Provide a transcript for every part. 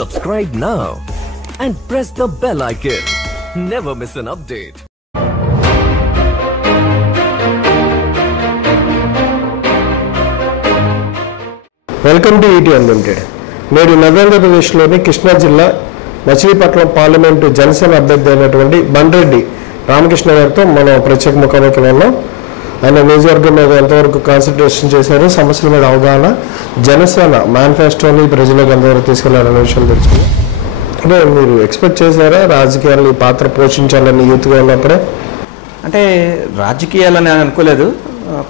Subscribe now and press the bell icon. Never miss an update. Welcome to ET unlimited. నేడు నవ్యాంధ్రప్రదేశ్లోని కృష్ణా జిల్లా Machilipatnam parliament Janasena అభ్యర్థి అయినటువంటి బండ్రెడ్డి రామకృష్ణ గారితో మనం ప్రత్యేక ముఖాముఖి ఉన్నాం. ఆయన నియోజకవర్గం మీద ఎంతవరకు కాన్సన్ట్రేషన్ చేశారు, సమస్యల మీద అవగాహన, జనసేన మేనిఫెస్టోని ప్రజలకు ఎంతవరకు తీసుకెళ్లారనే విషయం తెలుసుకున్నాం. అంటే మీరు ఎక్స్పెక్ట్ చేశారా రాజకీయాల్లో ఈ పాత్ర పోషించాలని యూత్గా ఉన్నప్పుడే? అంటే రాజకీయాలని అనుకోలేదు.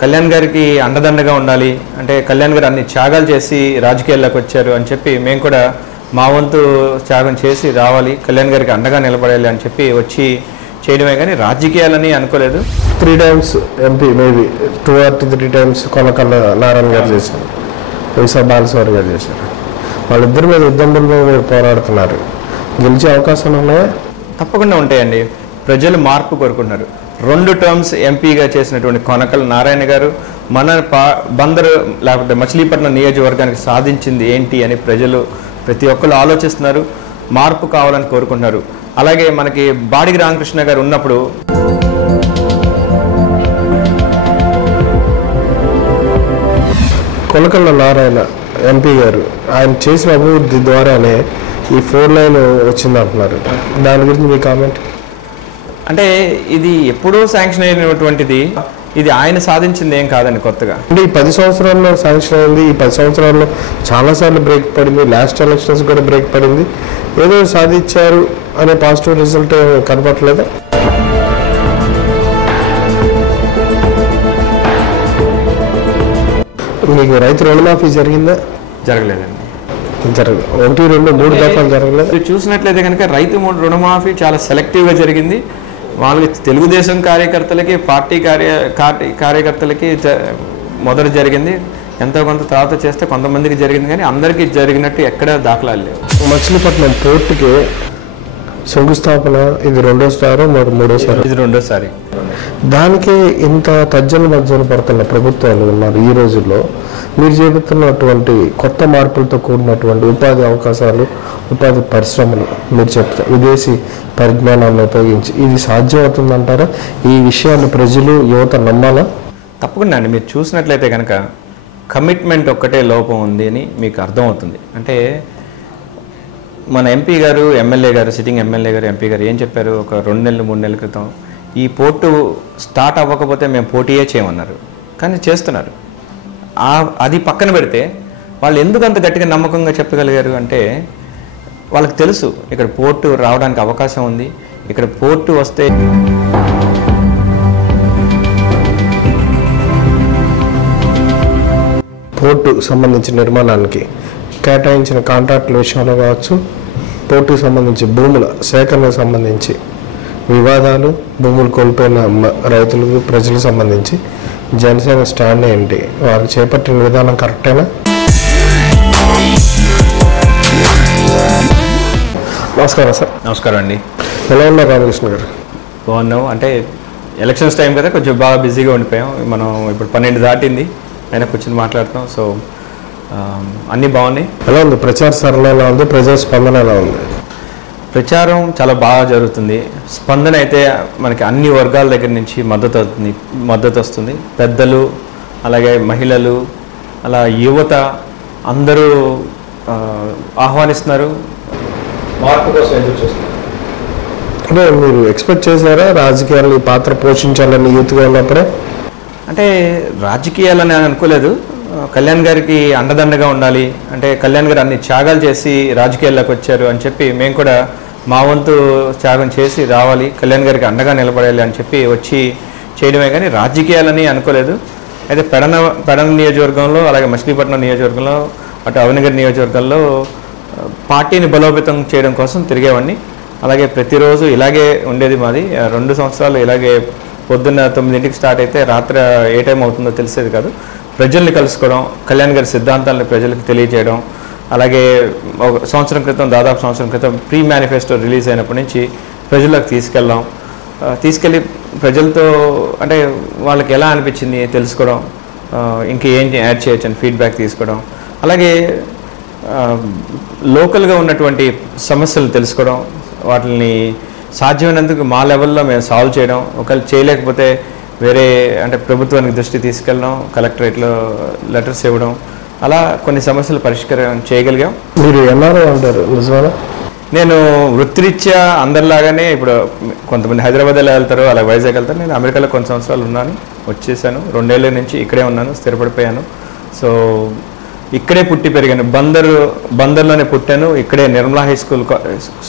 కళ్యాణ్ గారికి అండదండగా ఉండాలి, అంటే కళ్యాణ్ గారు అన్ని త్యాగాలు చేసి రాజకీయాల్లోకి వచ్చారు అని చెప్పి మేము కూడా మా వంతు త్యాగం చేసి రావాలి, కళ్యాణ్ గారికి అండగా నిలబడాలి అని చెప్పి వచ్చి చేయడమే కానీ రాజకీయాలని అనుకోలేదు. 3 times MP, maybe 2 or 3 times Konakalla Narayana గారు చేశారు, వైసా బాలస్వామి గారు చేశారు. వాళ్ళిద్దరి మీద యుద్ధంలో మీరు పోరాడుతున్నారు. గెలిచే అవకాశాలు ఉన్నాయా? తప్పకుండా ఉంటాయండి. ప్రజలు మార్పు కోరుకుంటున్నారు. 2 terms ఎంపీగా చేసినటువంటి కొనకల్ నారాయణ గారు మన బందరు లేకపోతే మచిలీపట్నం నియోజకవర్గానికి సాధించింది ఏంటి అని ప్రజలు ప్రతి ఒక్కరు ఆలోచిస్తున్నారు, మార్పు కావాలని కోరుకుంటున్నారు. అలాగే మనకి బాడిగి రామకృష్ణ గారు ఉన్నప్పుడు కొనకల్ల నారాయణ ఎంపీ గారు ఆయన చేసిన అభివృద్ధి ద్వారానే ఈ 4 lane వచ్చిందంటున్నారు. దాని గురించి మీ కామెంట్? అంటే ఇది ఎప్పుడూ శాంక్షన్ అయినటువంటిది, ఇది ఆయన సాధించింది ఏం కాదండి కొత్తగా. అంటే ఈ 10 సంవత్సరాల్లో శాంక్షన్ అయింది. ఈ 10 సంవత్సరాల్లో చాలాసార్లు బ్రేక్ పడింది, లాస్ట్ ఎలక్షన్స్ కూడా బ్రేక్ పడింది. ఏదో సాధించారు అనే పాజిటివ్ రిజల్ట్ కనపడలేదా? మీకు రైతు రుణమాఫీ జరిగిందా? జరగలేదండి. జరగదు. 1, 2, 3 దఫాలు జరగలేదు. చూసినట్లయితే కనుక రైతు రుణమాఫీ చాలా సెలెక్టివ్గా జరిగింది. వాళ్ళకి తెలుగుదేశం కార్యకర్తలకి, పార్టీ కార్యకర్తలకి మొదట జరిగింది. ఎంతో కొంత తర్వాత చేస్తే కొంతమందికి జరిగింది, కానీ అందరికీ జరిగినట్టు ఎక్కడ దాఖలాలు లేవు. మచిలీపట్నం పోర్టుకి శంకుస్థాపన ఇది 2వ మరి 3వసారి? ఇది 2వసారి. దానికి ఇంత తర్జన భర్జన పడుతున్న ప్రభుత్వాలు ఉన్నారు ఈ రోజుల్లో. మీరు చేపడుతున్నటువంటి కొత్త మార్పులతో కూడినటువంటి ఉపాధి అవకాశాలు, ఉపాధి పరిశ్రమలు మీరు చెప్తారు విదేశీ పరిజ్ఞానాన్ని ఉపయోగించి ఇది సాధ్యమవుతుందంటారా? ఈ విషయాన్ని ప్రజలు, యువత నమ్మాలా? తప్పకుండా అండి. మీరు చూసినట్లయితే కనుక కమిట్మెంట్ ఒక్కటే లోపం ఉంది అని మీకు అర్థమవుతుంది. అంటే మన ఎంపీ గారు, ఎమ్మెల్యే గారు, సిట్టింగ్ ఎమ్మెల్యే గారు, ఎంపీ గారు ఏం చెప్పారు ఒక 2 నెలలు 3 నెలల క్రితం, ఈ పోర్టు స్టార్ట్ అవ్వకపోతే మేము పోటీయే చేయమన్నారు. కానీ చేస్తున్నారు. అది పక్కన పెడితే వాళ్ళు ఎందుకు అంత గట్టిగా నమ్మకంగా చెప్పగలిగారు అంటే వాళ్ళకి తెలుసు ఇక్కడ పోర్టు రావడానికి అవకాశం ఉంది, ఇక్కడ పోర్టు వస్తే పోర్టు సంబంధించిన నిర్మాణానికి కేటాయించిన కాంట్రాక్టుల విషయంలో కావచ్చు, పోర్టుకు సంబంధించి భూముల సేకరణకు సంబంధించి వివాదాలు, భూములు కోల్పోయిన రైతులకు, ప్రజలకు సంబంధించి జనసేన స్టాండ్ ఏంటి? వాళ్ళు చేపట్టిన విధానం కరెక్టేనా? నమస్కారం సార్. నమస్కారం అండి. ఎలా ఉన్నారు రామకృష్ణ గారు? బాగున్నాం. అంటే ఎలక్షన్స్ టైం కదా కొంచెం బాగా బిజీగా ఉండిపోయాం. మనం ఇప్పుడు 12 దాటింది, అయినా కూర్చొని మాట్లాడుతున్నాం. సో అన్నీ బాగున్నాయి. ఎలా ఉంది ప్రచార సరళ? ఎలా ఉంది? ప్రజా స్పందన ఎలా ఉంది? ప్రచారం చాలా బాగా జరుగుతుంది. స్పందన అయితే మనకి అన్ని వర్గాల దగ్గర నుంచి మద్దతు వస్తుంది. పెద్దలు, అలాగే మహిళలు, అలా యువత అందరూ ఆహ్వానిస్తున్నారు. మార్పు కోసం ఎదురు చూస్తున్నారు. అంటే మీరు ఎక్స్పెక్ట్ చేశారా రాజకీయాల్లో ఈ పాత్ర పోషించాలని యూత్గా ఉన్నప్పుడే? అంటే రాజకీయాలని అనుకోలేదు. కళ్యాణ్ గారికి అండదండగా ఉండాలి, అంటే కళ్యాణ్ గారు అన్ని త్యాగాలు చేసి రాజకీయాల్లోకి వచ్చారు అని చెప్పి మేము కూడా మా వంతు త్యాగం చేసి రావాలి, కళ్యాణ్ గారికి అండగా నిలబడాలి అని చెప్పి వచ్చి చేయడమే కానీ రాజకీయాలని అనుకోలేదు. అయితే పెడన నియోజకవర్గంలో, అలాగే మచిలీపట్నం నియోజకవర్గంలో, అటు అవనిగర్ నియోజకవర్గంలో పార్టీని బలోపేతం చేయడం కోసం తిరిగేవాడిని. అలాగే ప్రతిరోజు ఇలాగే ఉండేది మాది. 2 సంవత్సరాలు ఇలాగే పొద్దున్న 9ంటికి స్టార్ట్ అయితే రాత్రి ఏ టైం అవుతుందో తెలిసేది కాదు. ప్రజల్ని కలుసుకోవడం, కళ్యాణ్ గారి సిద్ధాంతాలను ప్రజలకు తెలియజేయడం, అలాగే దాదాపు సంవత్సరం క్రితం ప్రీ మేనిఫెస్టో రిలీజ్ అయినప్పటి నుంచి ప్రజలకు తీసుకెళ్ళి ప్రజలతో అంటే వాళ్ళకి ఎలా అనిపించింది తెలుసుకోవడం, ఇంకా ఏం యాడ్ చేయొచ్చు అని ఫీడ్బ్యాక్ తీసుకోవడం, అలాగే లోకల్గా ఉన్నటువంటి సమస్యలు తెలుసుకోవడం, వాటిని సాధ్యమైనందుకు మా లెవెల్లో మేము సాల్వ్ చేయడం, ఒకవేళ చేయలేకపోతే వేరే అంటే ప్రభుత్వానికి దృష్టి తీసుకెళ్ళడం, కలెక్టరేట్లో లెటర్స్ ఇవ్వడం, అలా కొన్ని సమస్యలు పరిష్కారం చేయగలిగాం. మీరు ఎన్ఆర్ఐ అంటారు, నిజమేనా? నేను వృత్తిరీత్యా అందరిలాగానే ఇప్పుడు కొంతమంది హైదరాబాద్లో వెళ్తారు, అలా వైజాగ్ వెళ్తారు. నేను అమెరికాలో కొన్ని సంవత్సరాలు ఉన్నాను, వచ్చేసాను. 2 ఏళ్ళ నుంచి ఇక్కడే ఉన్నాను, స్థిరపడిపోయాను. సో ఇక్కడే పుట్టి పెరిగాను. బందర్లోనే పుట్టాను. ఇక్కడే నిర్మలా హై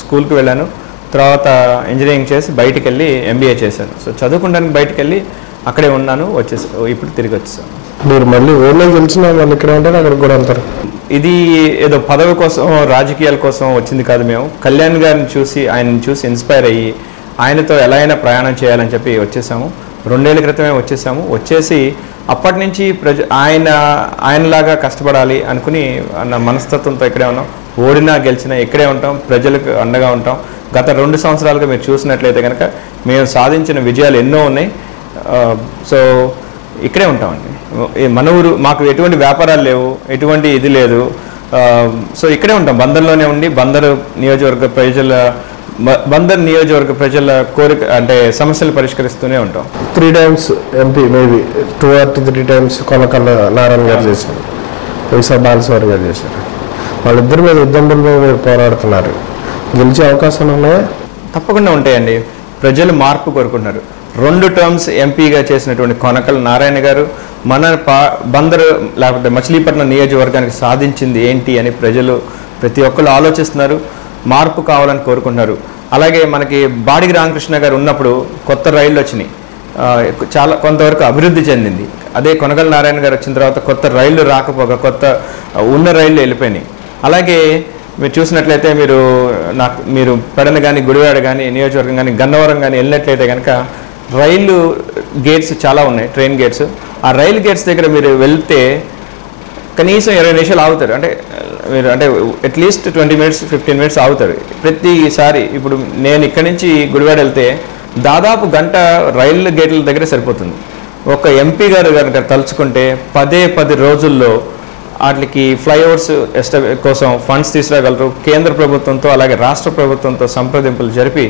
స్కూల్కి వెళ్ళాను. తర్వాత ఇంజనీరింగ్ చేసి బయటికి వెళ్ళి MBA చేశాను. సో చదువుకోవడానికి బయటికి వెళ్ళి అక్కడే ఉన్నాను, ఇప్పుడు తిరిగి వచ్చేసాను. మీరు మళ్ళీ ఊళ్ళో గెలిచినా వాళ్ళు ఇక్కడ ఉంటారు, అక్కడికి కూడా వెళ్తారు? ఇది ఏదో పదవి కోసం రాజకీయాల కోసం వచ్చింది కాదు. మేము కళ్యాణ్ గారిని చూసి ఆయనని చూసి ఇన్స్పైర్ అయ్యి ఆయనతో ఎలా అయినా ప్రయాణం చేయాలని చెప్పి వచ్చేసాము. 2 ఏళ్ల క్రితమే వచ్చేసాము. వచ్చేసి అప్పటి నుంచి ఆయనలాగా కష్టపడాలి అనుకుని అన్న మనస్తత్వంతో ఇక్కడే ఉన్నాం. ఓడినా గెలిచినా ఇక్కడే ఉంటాం, ప్రజలకు అండగా ఉంటాం. గత 2 సంవత్సరాలుగా మీరు చూసినట్లయితే కనుక మేము సాధించిన విజయాలు ఎన్నో ఉన్నాయి. సో ఇక్కడే ఉంటామండి. మన ఊరు, మాకు ఎటువంటి వ్యాపారాలు లేవు, ఎటువంటి ఇది లేదు. సో ఇక్కడే ఉంటాం, బందర్లోనే ఉండి బందర్ నియోజకవర్గ ప్రజల కోరిక అంటే సమస్యలు పరిష్కరిస్తూనే ఉంటాం. 3 times MP, maybe 2 or 3 times Konakalla Narayana గారు చేశారు, వైసా బాలస్వామి గారు చేశారు. వాళ్ళిద్దరి మీద ఉద్దండుల మీద పోరాడుతున్నారు. గెలిచే అవకాశాలు ఉన్నాయా? తప్పకుండా ఉంటాయండి. ప్రజలు మార్పు కోరుకుంటున్నారు. 2 terms ఎంపీగా చేసినటువంటి కొనకళ్ళ నారాయణ గారు మన బందరు లేకపోతే మచిలీపట్నం నియోజకవర్గానికి సాధించింది ఏంటి అని ప్రజలు ప్రతి ఒక్కరు ఆలోచిస్తున్నారు, మార్పు కావాలని కోరుకుంటున్నారు. అలాగే మనకి బాడిగి రామకృష్ణ గారు ఉన్నప్పుడు కొత్త రైళ్ళు వచ్చినాయి, చాలా కొంతవరకు అభివృద్ధి చెందింది. అదే కొనకళ్ళ నారాయణ గారు వచ్చిన తర్వాత కొత్త రైళ్లు రాకపోగా కొత్త ఉన్న రైళ్లు వెళ్ళిపోయినాయి. అలాగే మీరు చూసినట్లయితే మీరు పెడన కానీ, గుడివాడ కానీ, నియోజకవర్గం కానీ, గన్నవరం కానీ వెళ్ళినట్లయితే కనుక రైలు గేట్స్ చాలా ఉన్నాయి, ట్రైన్ గేట్స్. ఆ రైలు గేట్స్ దగ్గర మీరు వెళ్తే కనీసం 20 నిమిషాలు ఆగుతారు. అంటే అట్లీస్ట్ 20 minutes 15 minutes ఆగుతారు ప్రతిసారి. ఇప్పుడు నేను ఇక్కడి నుంచి గుడివాడ వెళ్తే దాదాపు గంట రైలు గేట్ల దగ్గర సరిపోతుంది. ఒక ఎంపీ గారు కనుక తలుచుకుంటే 10 రోజుల్లో వాటికి ఫ్లైఓవర్స్ కోసం ఫండ్స్ తీసుకురాగలరు. కేంద్ర ప్రభుత్వంతో అలాగే రాష్ట్ర ప్రభుత్వంతో సంప్రదింపులు జరిపి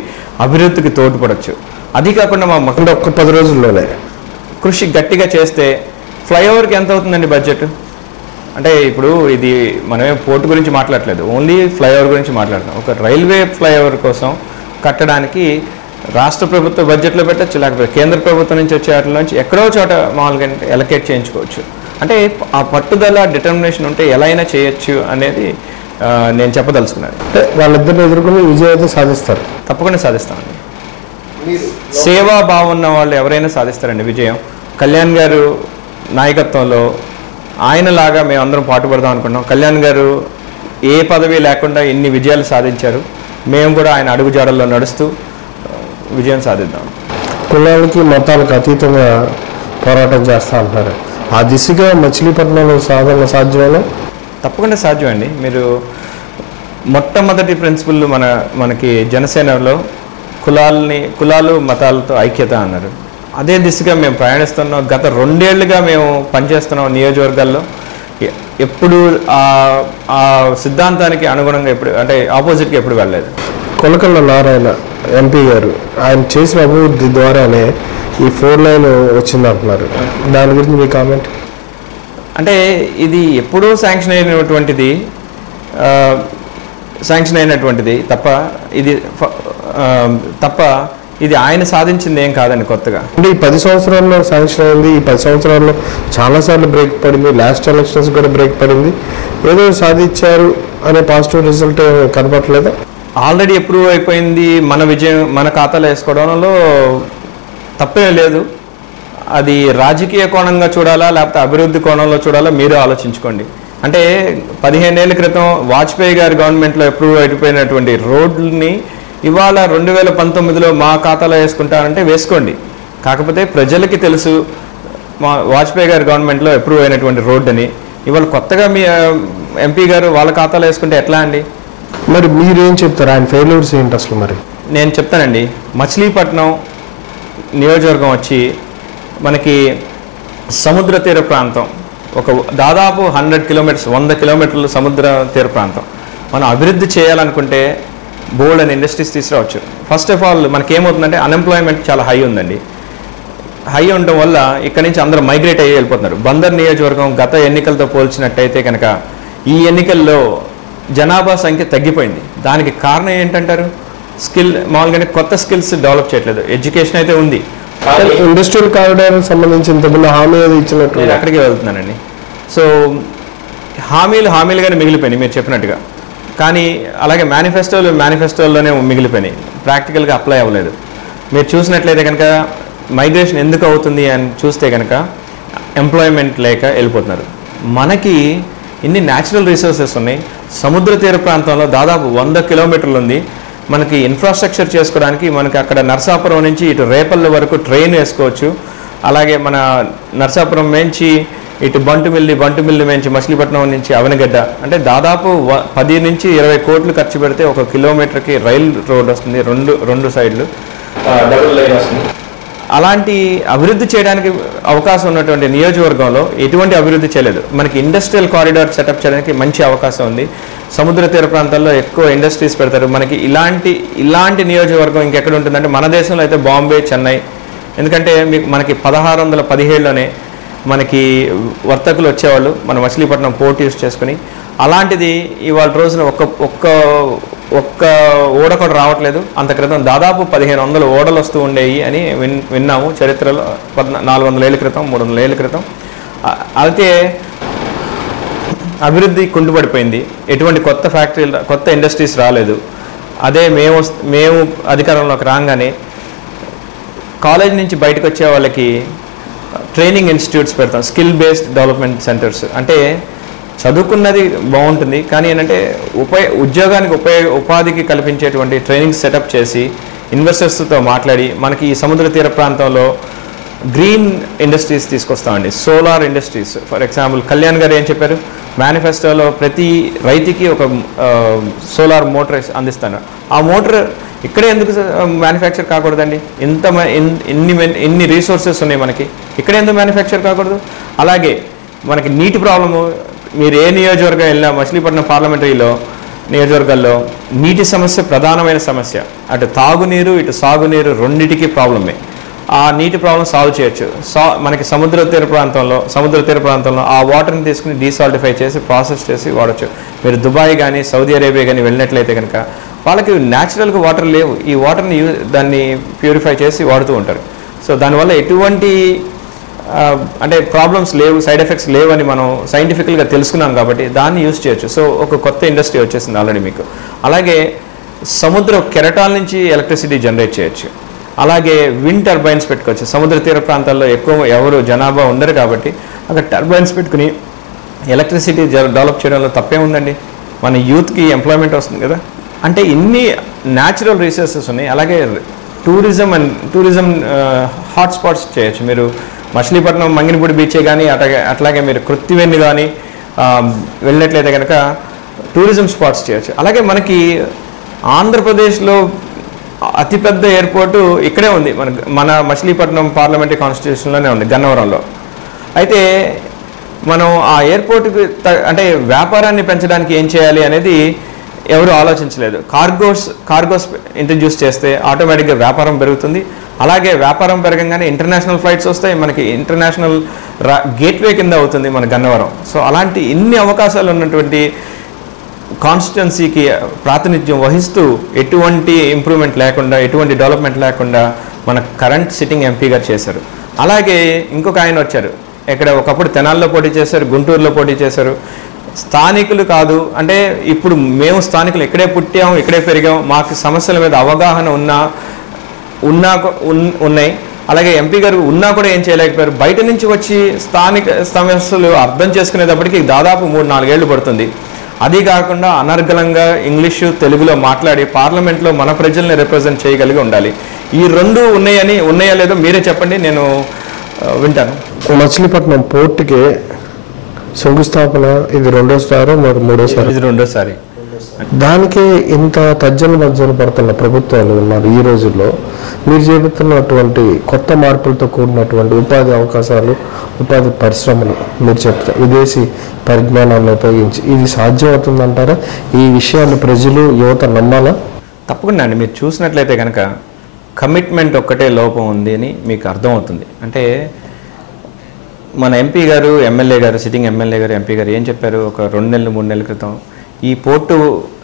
అభివృద్ధికి తోడ్పడవచ్చు. అది కాకుండా మా ఒక్క 10 రోజుల్లోనే కృషి గట్టిగా చేస్తే ఫ్లైఓవర్కి ఎంత అవుతుందండి బడ్జెట్? అంటే ఇప్పుడు ఇది మనమే పోర్టు గురించి మాట్లాడలేదు, ఓన్లీ ఫ్లైఓవర్ గురించి మాట్లాడుతాం. ఒక రైల్వే ఫ్లైఓవర్ కోసం కట్టడానికి రాష్ట్ర ప్రభుత్వ బడ్జెట్లో పెట్టచ్చు, లేకపోతే కేంద్ర ప్రభుత్వం నుంచి వచ్చే వాటి నుంచి ఎక్కడో చోట మామూలుగా ఎలకేట్ చేయించుకోవచ్చు. అంటే ఆ పట్టుదల, డిటర్మినేషన్ ఉంటే ఎలా అయినా చేయొచ్చు అనేది నేను చెప్పదలుచుకున్నాను. అంటే వాళ్ళిద్దరిని ఎదుర్కొని విజయం అయితే సాధిస్తారు, తప్పకుండా సాధిస్తామండి. సేవాభావం ఉన్న వాళ్ళు ఎవరైనా సాధిస్తారండి విజయం. కళ్యాణ్ గారు నాయకత్వంలో ఆయనలాగా మేము అందరం పాటుపడదాం అనుకున్నాం. కళ్యాణ్ గారు ఏ పదవి లేకుండా ఇన్ని విజయాలు సాధించారు. మేము కూడా ఆయన అడుగుజాడల్లో నడుస్తూ విజయం సాధిద్దాం. కులాలకి మతాలకు అతీతంగా పోరాటం చేస్తా అంటున్నారు. ఆ దిశగా మచిలీపట్నంలో సాధన సాధ్యమేనా? తప్పకుండా సాధ్యమండి. మీరు మొట్టమొదటి ప్రిన్సిపల్ మనకి జనసేనలో కులాలు మతాలతో ఐక్యత అన్నారు. అదే దిశగా మేము ప్రయాణిస్తున్నాం. గత 2 ఏళ్లుగా మేము పనిచేస్తున్నాం నియోజకవర్గాల్లో. ఎప్పుడు ఆ సిద్ధాంతానికి అనుగుణంగా ఎప్పుడు అంటే ఆపోజిట్గా ఎప్పుడు వెళ్ళలేదు. కొనకళ్ళ నారాయణ ఎంపీ గారు ఆయన చేసిన అభివృద్ధి ద్వారానే ఈ 4 లైన్ వచ్చిందంటున్నారు. దాని గురించి మీ కామెంట్? అంటే ఇది ఎప్పుడూ శాంక్షన్ అయినటువంటిది తప్ప ఇది ఆయన సాధించింది ఏం కాదండి కొత్తగా. అంటే ఈ 10 సంవత్సరాల్లో శాంక్షన్ అయింది. ఈ 10 సంవత్సరాల్లో చాలాసార్లు బ్రేక్ పడింది, లాస్ట్ ఎలక్షన్స్ కూడా బ్రేక్ పడింది. ఏదో సాధించారు అనే పాజిటివ్ రిజల్ట్ కనపడలేదా? ఆల్రెడీ అప్రూవ్ అయిపోయింది. మన విజయం మన ఖాతాలో వేసుకోవడంలో తప్పే లేదు. అది రాజకీయ కోణంగా చూడాలా లేకపోతే అభివృద్ధి కోణంలో చూడాలా మీరు ఆలోచించుకోండి. అంటే 15 ఏళ్ల క్రితం వాజ్పేయి గారి గవర్నమెంట్లో అప్రూవ్ అయిపోయినటువంటి రోడ్లని ఇవాళ 2019లో మా ఖాతాలో వేసుకుంటారంటే వేసుకోండి. కాకపోతే ప్రజలకి తెలుసు మా వాజ్పేయి గారి గవర్నమెంట్లో అప్రూవ్ అయినటువంటి రోడ్ అని. ఇవాళ కొత్తగా మీ ఎంపీ గారు వాళ్ళ ఖాతాలో వేసుకుంటే ఎట్లా అండి? మరి మీరేం చెప్తారు? ఆయన ఫెయిల్యూర్స్ ఏంటి అసలు? మరి నేను చెప్తానండి. మచిలీపట్నం నియోజకవర్గం వచ్చి మనకి సముద్ర తీర ప్రాంతం, ఒక దాదాపు 100 కిలోమీటర్స్ 100 కిలోమీటర్లు సముద్ర తీర ప్రాంతం. మనం అభివృద్ధి చేయాలనుకుంటే బోల్డ్ అండ్ ఇండస్ట్రీస్ తీసుకురావచ్చు. ఫస్ట్ ఆఫ్ ఆల్ మనకేమవుతుందంటే అన్ఎంప్లాయ్మెంట్ చాలా హై ఉందండి. హై ఉండడం వల్ల ఇక్కడ నుంచి అందరూ మైగ్రేట్ అయ్యి వెళ్ళిపోతున్నారు. బందర్ నియోజకవర్గం గత ఎన్నికలతో పోల్చినట్టయితే కనుక ఈ ఎన్నికల్లో జనాభా సంఖ్య తగ్గిపోయింది. దానికి కారణం ఏంటంటారు? మామూలుగానే కొత్త స్కిల్స్ డెవలప్ చేయట్లేదు. ఎడ్యుకేషన్ అయితే ఉంది. ఇండస్ట్రియల్ కారిడార్ సంబంధించి ఇంతకుముందు హామీ ఏది ఇచ్చినట్టు నేను అక్కడికి వెళ్తున్నానండి. సో హామీలుగానే మిగిలిపోయినాయి మీరు చెప్పినట్టుగా. కానీ అలాగే మేనిఫెస్టోలోనే మిగిలిపోయినాయి, ప్రాక్టికల్గా అప్లై అవ్వలేదు. మీరు చూసినట్లయితే కనుక మైగ్రేషన్ ఎందుకు అవుతుంది అని చూస్తే కనుక ఎంప్లాయ్మెంట్ లేక వెళ్ళిపోతున్నారు. మనకి ఇన్ని న్యాచురల్ రిసోర్సెస్ ఉన్నాయి. సముద్ర తీర ప్రాంతంలో దాదాపు 100 కిలోమీటర్లు ఉంది. మనకి ఇన్ఫ్రాస్ట్రక్చర్ చేసుకోవడానికి మనకి అక్కడ నర్సాపురం నుంచి ఇటు రేపల్ల వరకు ట్రైన్ వేసుకోవచ్చు. అలాగే మన నర్సాపురం నుంచి ఇటు బంటుమిల్లి నుంచి మచిలీపట్నం నుంచి అవనగడ్డ, అంటే దాదాపు 10 నుంచి 20 కోట్లు ఖర్చు పెడితే 1 కిలోమీటర్కి రైల్ రోడ్ వస్తుంది. రెండు సైడ్లు డబుల్ లైన్ వస్తుంది. అలాంటి అభివృద్ధి చేయడానికి అవకాశం ఉన్నటువంటి నియోజకవర్గంలో ఎటువంటి అభివృద్ధి చేయలేదు. మనకి ఇండస్ట్రియల్ కారిడార్ సెటప్ చేయడానికి మంచి అవకాశం ఉంది. సముద్ర తీర ప్రాంతాల్లో ఎక్కువ ఇండస్ట్రీస్ పెడతారు. మనకి ఇలాంటి నియోజకవర్గం ఇంకెక్కడ ఉంటుందంటే మన దేశంలో అయితే బాంబే, చెన్నై. ఎందుకంటే మనకి 1617లోనే మనకి వర్తకులు వచ్చేవాళ్ళు మన మచిలీపట్నం పోర్ట్ యూస్ చేసుకుని. అలాంటిది ఇవాళ రోజున ఒక్క ఓడ కూడా రావట్లేదు. అంత క్రితం దాదాపు 1500 ఓడలు వస్తూ ఉండేవి అని విన్నాము చరిత్రలో. 400 ఏళ్ళ క్రితం 300 ఏళ్ళ క్రితం. అయితే అభివృద్ధి కుంటుపడిపోయింది. ఎటువంటి కొత్త ఫ్యాక్టరీలు, కొత్త ఇండస్ట్రీస్ రాలేదు. అదే మేము అధికారంలోకి రాగానే కాలేజ్ నుంచి బయటకు వచ్చే వాళ్ళకి ట్రైనింగ్ ఇన్స్టిట్యూట్స్ పెడతాం, స్కిల్ బేస్డ్ డెవలప్మెంట్ సెంటర్స్. అంటే చదువుకున్నది బాగుంటుంది, కానీ ఏంటంటే ఉద్యోగానికి ఉపాధికి కల్పించేటువంటి ట్రైనింగ్ సెటప్ చేసి ఇన్వెస్టర్స్తో మాట్లాడి మనకి ఈ సముద్ర తీర ప్రాంతంలో గ్రీన్ ఇండస్ట్రీస్ తీసుకొస్తామండి. Solar industries. For example Kalyan garu ఏం చెప్పారు, మేనిఫెస్టోలో ప్రతి రైతుకి ఒక సోలార్ మోటార్ అందిస్తాను. ఆ మోటార్ ఇక్కడే ఎందుకు మ్యానుఫ్యాక్చర్ కాకూడదండి? ఇన్ని రీసోర్సెస్ ఉన్నాయి మనకి, ఇక్కడే ఎందుకు మ్యానుఫ్యాక్చర్ కాకూడదు? అలాగే మనకి నీటి ప్రాబ్లము, మీరు ఏ నియోజకవర్గం వెళ్ళినా మచిలీపట్నం పార్లమెంటరీలో నియోజకవర్గాల్లో నీటి సమస్య ప్రధానమైన సమస్య. అటు తాగునీరు ఇటు సాగునీరు రెండింటికి ప్రాబ్లమే. ఆ నీటి ప్రాబ్లం సాల్వ్ చేయొచ్చు. మనకి సముద్ర తీర ప్రాంతంలో ఆ వాటర్ని తీసుకుని డీసాల్టిఫై చేసి ప్రాసెస్ చేసి వాడచ్చు. మీరు దుబాయ్ కానీ సౌదీ అరేబియా కానీ వెళ్ళినట్లయితే కనుక వాళ్ళకి న్యాచురల్గా వాటర్ లేవు. ఈ వాటర్ని దాన్ని ప్యూరిఫై చేసి వాడుతూ ఉంటారు. సో దానివల్ల ఎటువంటి అంటే ప్రాబ్లమ్స్ లేవు, సైడ్ ఎఫెక్ట్స్ లేవు అని మనం సైంటిఫికల్గా తెలుసుకున్నాం కాబట్టి దాన్ని యూజ్ చేయొచ్చు. సో ఒక కొత్త ఇండస్ట్రీ వచ్చేసింది ఆల్రెడీ మీకు. అలాగే సముద్ర కెరటాల నుంచి ఎలక్ట్రిసిటీ జనరేట్ చేయొచ్చు. అలాగే విండ్ టర్బైన్స్ పెట్టుకోవచ్చు. సముద్ర తీర ప్రాంతాల్లో ఎవరు జనాభా ఉండరు కాబట్టి అక్కడ టర్బైన్స్ పెట్టుకుని ఎలక్ట్రిసిటీ డెవలప్ చేయడంలో తప్పే ఉందండి. మన యూత్కి ఎంప్లాయ్మెంట్ వస్తుంది కదా. అంటే ఇన్ని న్యాచురల్ రిసోర్సెస్ ఉన్నాయి. అలాగే టూరిజం హాట్స్పాట్స్ చేయొచ్చు. మీరు మచిలీపట్నం మంగినపూడి బీచే కానీ అట్లాగే మీరు కృత్తివెన్ను కానీ వెళ్ళినట్లయితే కనుక టూరిజం స్పాట్స్ చేయొచ్చు. అలాగే మనకి ఆంధ్రప్రదేశ్లో అతిపెద్ద ఎయిర్పోర్టు ఇక్కడే ఉంది, మన మచిలీపట్నం పార్లమెంటరీ కాన్స్టిట్యూషన్లోనే ఉంది, గన్నవరంలో. అయితే మనం ఆ ఎయిర్పోర్ట్కి అంటే వ్యాపారాన్ని పెంచడానికి ఏం చేయాలి అనేది ఎవరు ఆలోచించలేదు. కార్గోస్ ఇంట్రడ్యూస్ చేస్తే ఆటోమేటిక్గా వ్యాపారం పెరుగుతుంది. అలాగే వ్యాపారం పెరగంగానే ఇంటర్నేషనల్ ఫ్లైట్స్ వస్తాయి. మనకి ఇంటర్నేషనల్ గేట్వే కింద అవుతుంది మన గన్నవరం. సో అలాంటి ఇన్ని అవకాశాలు ఉన్నటువంటి కాన్స్టిట్యున్సీకి ప్రాతినిధ్యం వహిస్తూ ఎటువంటి ఇంప్రూవ్మెంట్ లేకుండా, ఎటువంటి డెవలప్మెంట్ లేకుండా మన కరెంట్ సిట్టింగ్ ఎంపీ గారు చేశారు. అలాగే ఇంకొక ఆయన వచ్చారు, ఇక్కడ ఒకప్పుడు తెనాల్లో పోటీ చేశారు, గుంటూరులో పోటీ చేశారు. స్థానికులు కాదు అంటే ఇప్పుడు మేము స్థానికులు, ఇక్కడే పుట్టాము, ఇక్కడే పెరిగాం, మాకు సమస్యల మీద అవగాహన ఉన్నాయి. అలాగే ఎంపీ గారు ఉన్నా కూడా ఏం చేయలేకపోయారు. బయట నుంచి వచ్చి స్థానిక సమస్యలు అర్థం చేసుకునేటప్పటికి దాదాపు 3-4 ఏళ్ళు పడుతుంది. అది కాకుండా అనర్గళంగా ఇంగ్లీషు తెలుగులో మాట్లాడి పార్లమెంట్లో మన ప్రజల్ని రిప్రజెంట్ చేయగలిగి ఉండాలి. ఈ రెండు ఉన్నాయా లేదో మీరే చెప్పండి, నేను వింటాను. మచిలీపట్నం పోర్టుకి శంకుస్థాపన ఇది రెండోసారి, మరి మూడోసారి? ఇది రెండోసారి దానికే ఇంత తర్జన భర్జన పడుతున్న ప్రభుత్వాలు ఉన్నారు ఈ రోజుల్లో. మీరు చెబుతున్నటువంటి కొత్త మార్పులతో కూడినటువంటి ఉపాధి అవకాశాలు, ఉపాధి పరిశ్రమలు మీరు చెప్తారు విదేశీ పరిజ్ఞానాన్ని ఉపయోగించి ఇది సాధ్యమవుతుందంటారా? ఈ విషయాన్ని ప్రజలు, యువత నమ్మాలా? తప్పకుండా అండి. మీరు చూసినట్లయితే కనుక కమిట్మెంట్ ఒక్కటే లోపం ఉంది అని మీకు అర్థమవుతుంది. అంటే మన ఎంపీ గారు, ఎమ్మెల్యే గారు, సిట్టింగ్ ఎమ్మెల్యే గారు, ఎంపీ గారు ఏం చెప్పారు? ఒక 2 నెలలు 3 నెలల క్రితం ఈ పోర్టు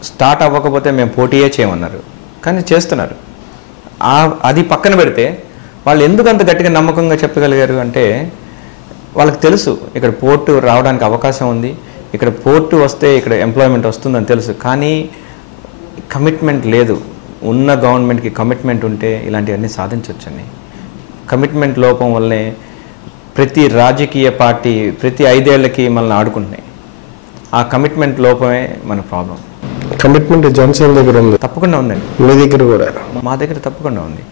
స్టార్ట్ అవ్వకపోతే మేము పోటీయే చేయమన్నారు. కానీ చేస్తున్నారు. అది పక్కన పెడితే వాళ్ళు ఎందుకు అంత గట్టిగా నమ్మకంగా చెప్పగలిగారు అంటే వాళ్ళకి తెలుసు ఇక్కడ పోర్టు రావడానికి అవకాశం ఉంది, ఇక్కడ పోర్టు వస్తే ఇక్కడ ఎంప్లాయ్మెంట్ వస్తుందని తెలుసు. కానీ కమిట్మెంట్ లేదు. ఉన్న గవర్నమెంట్కి కమిట్మెంట్ ఉంటే ఇలాంటివన్నీ సాధించవచ్చండి. కమిట్మెంట్ లోపం వల్లనే ప్రతి రాజకీయ పార్టీ ప్రతి 5 ఏళ్లకి మనల్ని ఆడుకుంటున్నాయి. ఆ కమిట్మెంట్ లోపమే మన ప్రాబ్లం. కమిట్మెంట్ జనసేన దగ్గర ఉంది, తప్పకుండా ఉందండి. మీ దగ్గర కూడా? మా దగ్గర తప్పకుండా ఉంది.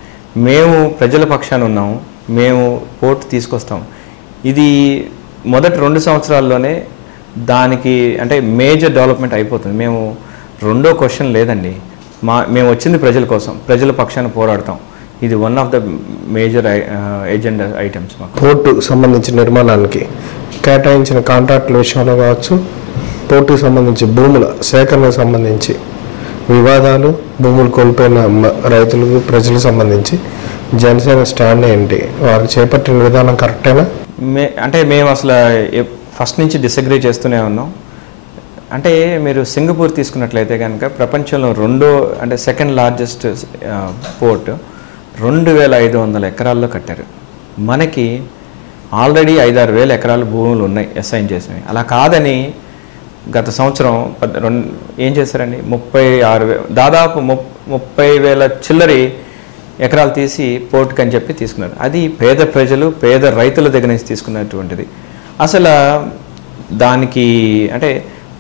మేము ప్రజల పక్షాన ఉన్నాము, మేము పోర్టు తీసుకొస్తాం. ఇది మొదటి 2 సంవత్సరాల్లోనే దానికి అంటే మేజర్ డెవలప్మెంట్ అయిపోతుంది. మేము రెండో క్వశ్చన్ లేదండి. మేము వచ్చింది ప్రజల కోసం, ప్రజల పక్షాన పోరాడతాం. ఇది one of the major agenda items. Port సంబంధించిన నిర్మాణానికి కేటాయించిన కాంట్రాక్టుల విషయంలో కావచ్చు, పోర్టుకు సంబంధించి భూముల సేకరణకు సంబంధించి వివాదాలు, భూములు కోల్పోయిన రైతులకు, ప్రజలకు సంబంధించి జనసేన స్టాండ్ ఏంటి? వారు చేపట్టిన విధానం కరెక్టేనా? అంటే మేము అసలు ఫస్ట్ నుంచి డిసగ్రీ చేస్తూనే ఉన్నాం. అంటే మీరు సింగపూర్ తీసుకున్నట్లయితే కనుక ప్రపంచంలో సెకండ్ లార్జెస్ట్ పోర్ట్ 2500 ఎకరాల్లో కట్టారు. మనకి ఆల్రెడీ 5-6 వేల ఎకరాల భూములు ఉన్నాయి అసైన్ చేసినవి. అలా కాదని గత సంవత్సరం ఏం చేశారండి, దాదాపు 30,000 చిల్లరి ఎకరాలు తీసి పోర్టుకి అని చెప్పి తీసుకున్నారు. అది పేద ప్రజలు, పేద రైతుల దగ్గర నుంచి తీసుకున్నటువంటిది. అసలు దానికి అంటే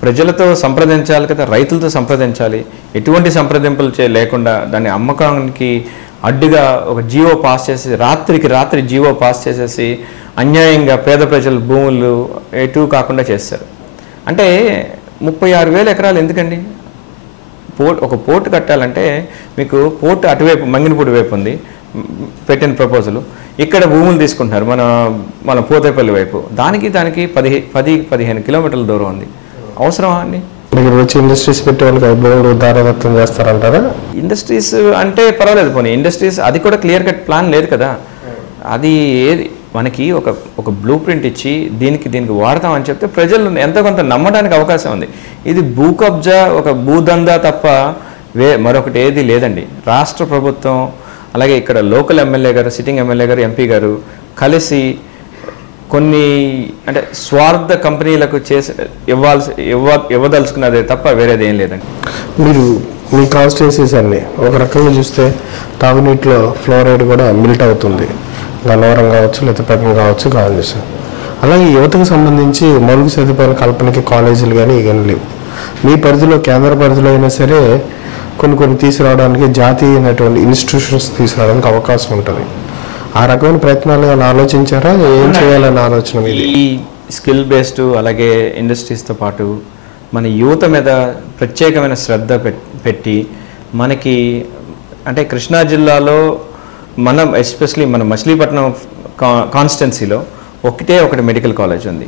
ప్రజలతో సంప్రదించాలి కదా, రైతులతో సంప్రదించాలి. ఎటువంటి సంప్రదింపులు లేకుండా దాన్ని అమ్మకానికి అడ్డుగా ఒక జీవో పాస్ చేసి రాత్రికి రాత్రి జీవో పాస్ చేసేసి అన్యాయంగా పేద ప్రజల భూములు ఎటు కాకుండా చేస్తారు. అంటే 36,000 ఎకరాలు ఎందుకండి? ఒక పోర్టు కట్టాలంటే మీకు పోర్టు అటువైపు మంగినపూడి వైపు ఉంది పెట్టిన ప్రపోజల్, ఇక్కడ భూములు తీసుకుంటున్నారు మన పోతేపల్లి వైపు. దానికి 10-15 కిలోమీటర్ల దూరం ఉంది. అవసరమా అండి? వచ్చి ఇండస్ట్రీస్ పెట్టే వాళ్ళకి భూములు దారదత్తం చేస్తారంటారా? ఇండస్ట్రీస్ అంటే పర్వాలేదు పోనీ, ఇండస్ట్రీస్ అది కూడా క్లియర్ కట్ ప్లాన్ లేదు కదా. అది ఏది మనకి ఒక బ్లూ ప్రింట్ ఇచ్చి దీనికి వాడతామని చెప్తే ప్రజలు ఎంతో కొంత నమ్మడానికి అవకాశం ఉంది. ఇది భూ కబ్జా, ఒక భూదందా తప్ప మరొకటి ఏది లేదండి. రాష్ట్ర ప్రభుత్వం అలాగే ఇక్కడ లోకల్ ఎమ్మెల్యే గారు, సిట్టింగ్ ఎమ్మెల్యే గారు, ఎంపీ గారు కలిసి కొన్ని అంటే స్వార్థ కంపెనీలకు ఇవ్వదలుచుకున్నదే తప్ప వేరేది ఏం లేదండి. మీరు మీ కాన్స్టిట్యున్సీస్ అన్ని ఒక రకంగా చూస్తే తాగునీటిలో ఫ్లోరైడ్ కూడా మిల్ట్ అవుతుంది. గన్నవరం కావచ్చు, లేకపోతే కావచ్చు, కావచ్చు. అలాగే యువతకు సంబంధించి మౌలిక సదుపాయాల కల్పనకి కాలేజీలు కానీ ఇవన్నీ లేవు. మీ పరిధిలో, కేంద్ర పరిధిలో అయినా సరే కొన్ని తీసుకురావడానికి జాతీయమైనటువంటి ఇన్స్టిట్యూషన్స్ తీసుకురావడానికి అవకాశం ఉంటుంది. ఆ రకమైన ప్రయత్నాలు ఆలోచించారా? ఏం చేయాలని ఆలోచన? ఈ స్కిల్ బేస్డ్ అలాగే ఇండస్ట్రీస్తో పాటు మన యువత మీద ప్రత్యేకమైన శ్రద్ధ పెట్టి మనకి అంటే కృష్ణా జిల్లాలో ఎస్పెషలీ మన మచిలీపట్నం కాన్స్టిట్యున్సీలో ఒకటి మెడికల్ కాలేజ్ ఉంది.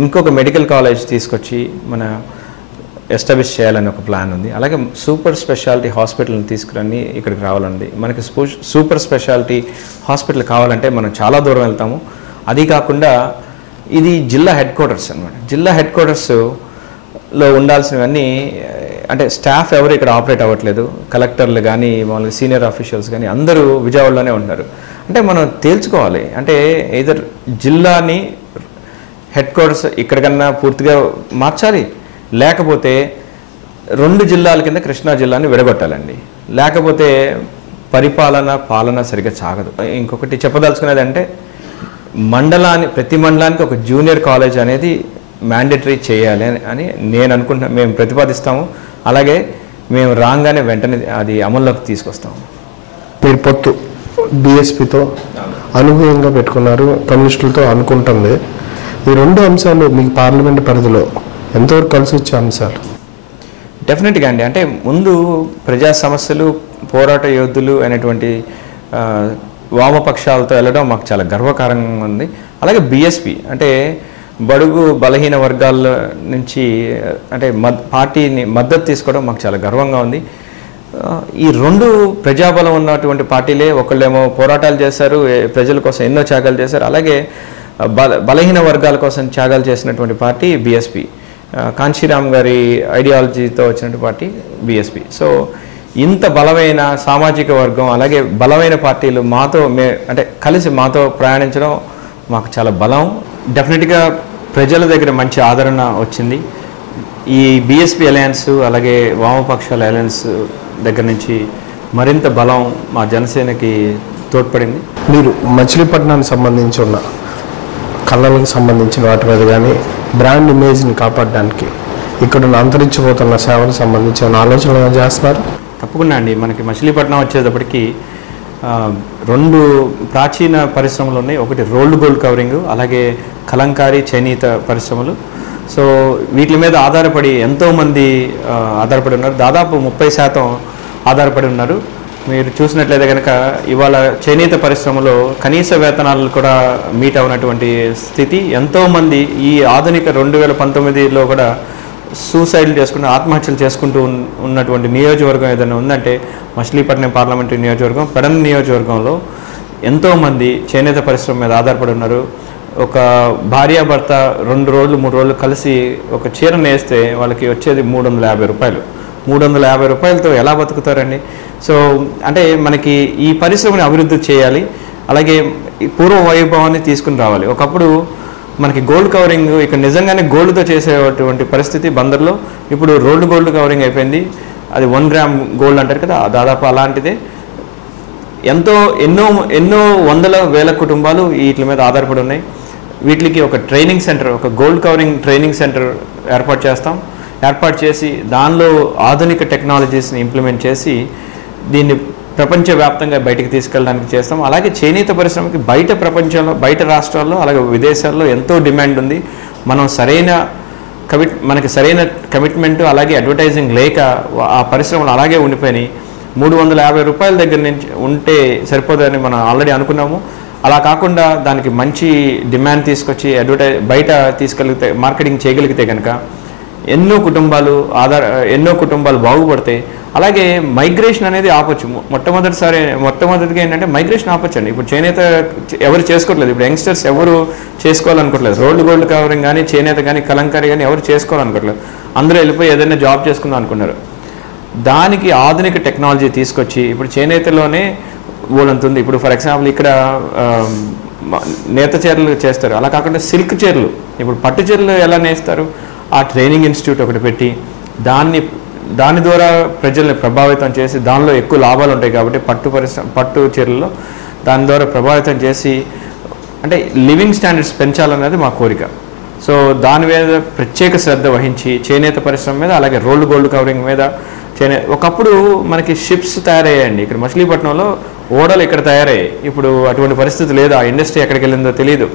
ఇంకొక మెడికల్ కాలేజ్ తీసుకొచ్చి మన ఎస్టాబ్లిష్ చేయాలని ఒక ప్లాన్ ఉంది. అలాగే సూపర్ స్పెషాలిటీ హాస్పిటల్ని తీసుకురండి ఇక్కడికి రావాలండి. మనకి సూపర్ స్పెషాలిటీ హాస్పిటల్ కావాలంటే మనం చాలా దూరం వెళ్తాము. అది కాకుండా ఇది జిల్లా హెడ్ క్వార్టర్స్ అనమాట. జిల్లా హెడ్ క్వార్టర్స్లో ఉండాల్సినవన్నీ అంటే స్టాఫ్ ఎవరు ఇక్కడ ఆపరేట్ అవ్వట్లేదు. కలెక్టర్లు కానీ మామూలుగా సీనియర్ ఆఫీషియల్స్ కానీ అందరూ విజయవాడలోనే ఉంటున్నారు. అంటే మనం తేల్చుకోవాలి, అంటే ఏదర్ జిల్లాని హెడ్ క్వార్టర్స్ ఇక్కడికన్నా పూర్తిగా మార్చాలి, లేకపోతే 2 జిల్లాల కింద కృష్ణా జిల్లాని విడగొట్టాలండి. లేకపోతే పాలన సరిగ్గా సాగదు. ఇంకొకటి చెప్పదలుచుకునేది అంటే ప్రతి మండలానికి ఒక జూనియర్ కాలేజ్ అనేది మ్యాండేటరీ చేయాలి అని నేను అనుకుంటున్నా. మేము ప్రతిపాదిస్తాము. అలాగే మేము రాగానే వెంటనే అది అమల్లోకి తీసుకొస్తాము. మీరు పొత్తు బీఎస్పీతో అనుభవంగా పెట్టుకున్నారు, కమ్యూనిస్టులతో అనుకుంటుంది. ఈ 2 అంశాలు మీకు పార్లమెంట్ పరిధిలో ఎంతవరకు కలిసి వచ్చే అంశాలు? డెఫినెట్గా అండి. అంటే ముందు ప్రజా సమస్యలు, పోరాట యోధులు అనేటువంటి వామపక్షాలతో వెళ్ళడం మాకు చాలా గర్వకారంగా ఉంది. అలాగే బీఎస్పీ అంటే బడుగు బలహీన వర్గాల నుంచి అంటే పార్టీని మద్దతు తీసుకోవడం మాకు చాలా గర్వంగా ఉంది. ఈ రెండు ప్రజాబలం ఉన్నటువంటి పార్టీలే. ఒకళ్ళేమో పోరాటాలు చేశారు, ప్రజల కోసం ఎన్నో త్యాగాలు చేశారు. అలాగే బలహీన వర్గాల కోసం త్యాగాలు చేసినటువంటి పార్టీ బీఎస్పీ. కాంశీరామ్ గారి ఐడియాలజీతో వచ్చినటువంటి పార్టీ బీఎస్పీ. సో ఇంత బలమైన సామాజిక వర్గం, అలాగే బలమైన పార్టీలు అంటే కలిసి మాతో ప్రయాణించడం మాకు చాలా బలం. డెఫినెట్గా ప్రజల దగ్గర మంచి ఆదరణ వచ్చింది. ఈ బీఎస్పీ అలయన్స్ అలాగే వామపక్షాల అలయన్స్ దగ్గర నుంచి మరింత బలం మా జనసేనకి తోడ్పడింది. మీరు మచిలీపట్నానికి సంబంధించి ఉన్న కళలకు సంబంధించిన వాటి మీద కానీ బ్రాండ్ ఇమేజ్ని కాపాడడానికి ఇక్కడ అంతరించిపోతున్న సేవలకు సంబంధించిన ఆలోచనలు చేస్తున్నారు? తప్పకుండా అండి. మనకి మచిలీపట్నం వచ్చేటప్పటికి 2 ప్రాచీన పరిశ్రమలు ఉన్నాయి. ఒకటి రోల్డ్ గోల్డ్ కవరింగ్, అలాగే కలంకారీ చేనేత పరిశ్రమలు. సో వీటి మీద ఆధారపడి ఎంతోమంది ఆధారపడి ఉన్నారు. దాదాపు 30% ఆధారపడి ఉన్నారు. మీరు చూసినట్లయితే కనుక ఇవాళ చేనేత పరిశ్రమలో కనీస వేతనాలు కూడా మీట్ అవునటువంటి స్థితి. ఎంతోమంది ఈ ఆధునిక 2019లో కూడా సూసైడ్లు చేసుకుంటూ ఆత్మహత్యలు చేసుకుంటూ ఉన్నటువంటి నియోజకవర్గం ఏదైనా ఉందంటే మచిలీపట్నం పార్లమెంటరీ నియోజకవర్గం. పెడన్ నియోజకవర్గంలో ఎంతోమంది చేనేత పరిశ్రమ మీద ఆధారపడి ఉన్నారు. ఒక భార్యాభర్త 2 రోజులు 3 రోజులు కలిసి ఒక చీర నేస్తే వాళ్ళకి వచ్చేది 350 రూపాయలు. 350 రూపాయలతో ఎలా బతుకుతారండి? సో అంటే మనకి ఈ పరిశ్రమని అభివృద్ధి చేయాలి, అలాగే పూర్వ వైభవాన్ని తీసుకుని రావాలి. ఒకప్పుడు మనకి గోల్డ్ కవరింగ్ ఇక్కడ నిజంగానే గోల్డ్తో చేసేటువంటి పరిస్థితి బందర్లో. ఇప్పుడు రోల్డ్ గోల్డ్ కవరింగ్ అయిపోయింది. అది 1 గ్రామ్ గోల్డ్ అంటారు కదా, దాదాపు అలాంటిదే. ఎన్నో వందల వేల కుటుంబాలు వీటి మీద ఆధారపడి ఉన్నాయి. వీటికి ఒక ట్రైనింగ్ సెంటర్, ఒక గోల్డ్ కవరింగ్ ట్రైనింగ్ సెంటర్ ఏర్పాటు చేసి దానిలో ఆధునిక టెక్నాలజీస్ని ఇంప్లిమెంట్ చేసి దీన్ని ప్రపంచవ్యాప్తంగా బయటికి తీసుకెళ్ళడానికి చేస్తాం. అలాగే చేనేత పరిశ్రమకి ప్రపంచంలో బయట రాష్ట్రాల్లో అలాగే విదేశాల్లో ఎంతో డిమాండ్ ఉంది. మనకి సరైన కమిట్మెంట్ అలాగే అడ్వర్టైజింగ్ లేక ఆ పరిశ్రమలు అలాగే ఉండిపోయినాయి. 350 రూపాయల దగ్గర నుంచి ఉంటే సరిపోదని మనం ఆల్రెడీ అనుకున్నాము. అలా కాకుండా దానికి మంచి డిమాండ్ తీసుకొచ్చి బయట తీసుకెళ్తే మార్కెటింగ్ చేయగలిగితే కనుక ఎన్నో కుటుంబాలు బాగుపడతాయి. అలాగే మైగ్రేషన్ అనేది ఆపొచ్చు. మొట్టమొదటిగా ఏంటంటే మైగ్రేషన్ ఆపొచ్చండి. ఇప్పుడు చేనేత ఎవరు చేసుకోవట్లేదు. ఇప్పుడు యంగ్స్టర్స్ ఎవరు చేసుకోవాలనుకోవట్లేదు. రోల్డ్ గోల్డ్ కవరింగ్ కానీ చేనేత కానీ కలంకారీ కానీ ఎవరు చేసుకోవాలనుకోవట్లేదు. అందరూ వెళ్ళిపోయి ఏదైనా జాబ్ చేసుకుందాం అనుకున్నారు. దానికి ఆధునిక టెక్నాలజీ తీసుకొచ్చి ఇప్పుడు చేనేతలోనే ఊడంతుంది. ఇప్పుడు ఫర్ ఎగ్జాంపుల్ ఇక్కడ నేత చీరలు చేస్తారు. అలా కాకుండా సిల్క్ చీరలు, ఇప్పుడు పట్టు చీరలు ఎలా నేస్తారు, ఆ ట్రైనింగ్ ఇన్స్టిట్యూట్ ఒకటి పెట్టి దాని ద్వారా ప్రజల్ని ప్రభావితం చేసి దానిలో ఎక్కువ లాభాలు ఉంటాయి కాబట్టి పట్టు చీరల్లో దాని ద్వారా ప్రభావితం చేసి అంటే లివింగ్ స్టాండర్డ్స్ పెంచాలనేది మా కోరిక. సో దాని మీద ప్రత్యేక శ్రద్ధ వహించి చేనేత పరిశ్రమ మీద అలాగే రోల్డ్ గోల్డ్ కవరింగ్ మీద ఒకప్పుడు మనకి షిప్స్ తయారయ్యాయండి. ఇక్కడ మచిలీపట్నంలో ఓడలు ఇక్కడ తయారయ్యాయి. ఇప్పుడు అటువంటి పరిస్థితి లేదు. ఆ ఇండస్ట్రీ ఎక్కడికి వెళ్ళిందో తెలియదు.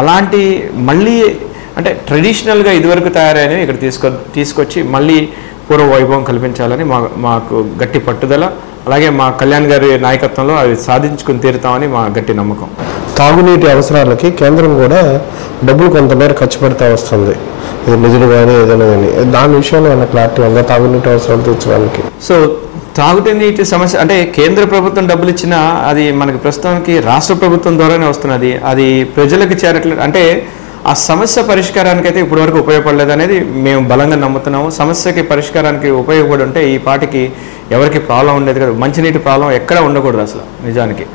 అలాంటి మళ్ళీ అంటే ట్రెడిషనల్గా ఇదివరకు తయారైనవి ఇక్కడ తీసుకొచ్చి మళ్ళీ పూర్వ వైభవం కల్పించాలని మాకు గట్టి పట్టుదల. అలాగే మా కళ్యాణ్ గారి నాయకత్వంలో అవి సాధించుకుని తీరుతామని మా గట్టి నమ్మకం. తాగునీటి అవసరాలకి కేంద్రం కూడా డబ్బులు కొంతమేర ఖర్చు పెడతా వస్తుంది. ఇది నిధులు కానీ ఏదైనా కానీ దాని విషయంలో ఏమైనా క్లారిటీ ఉందా తాగునీటి అవసరాలు తీర్చడానికి? సో తాగునీటి సమస్య అంటే కేంద్ర ప్రభుత్వం డబ్బులు ఇచ్చినా అది మనకి ప్రస్తుతానికి రాష్ట్ర ప్రభుత్వం ద్వారానే వస్తున్నది. అది ప్రజలకు చేరట్లేదు. అంటే ఆ సమస్య పరిష్కారానికి అయితే ఇప్పటివరకు ఉపయోగపడలేదు అనేది మేము బలంగా నమ్ముతున్నాము. సమస్యకి పరిష్కారానికి ఉపయోగపడి ఉంటే ఈ పాటికి ఎవరికి ప్రాబ్లం ఉండేది కదా. మంచినీటి ప్రాబ్లం ఎక్కడ ఉండకూడదు అసలు. నిజానికి